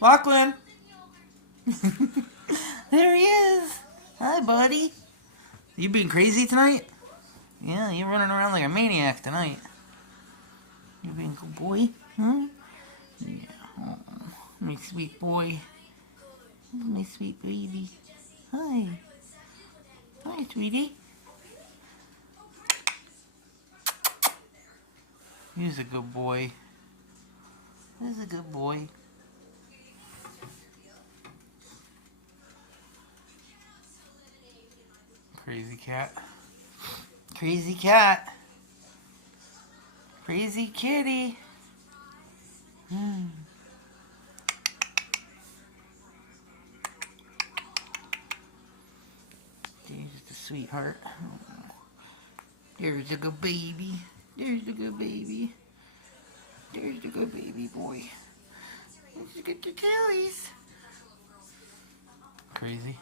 Lachlan! There he is! Hi, buddy. You being crazy tonight? Yeah, you're running around like a maniac tonight. You being a good boy? Huh? Yeah. Oh, my sweet boy. My sweet baby. Hi. Hi, sweetie. He's a good boy. He's a good boy. Crazy cat. Crazy cat. Crazy kitty. He's just a sweetheart. There's a good baby. There's a good baby. There's the good baby boy. Let's get the toys. Crazy.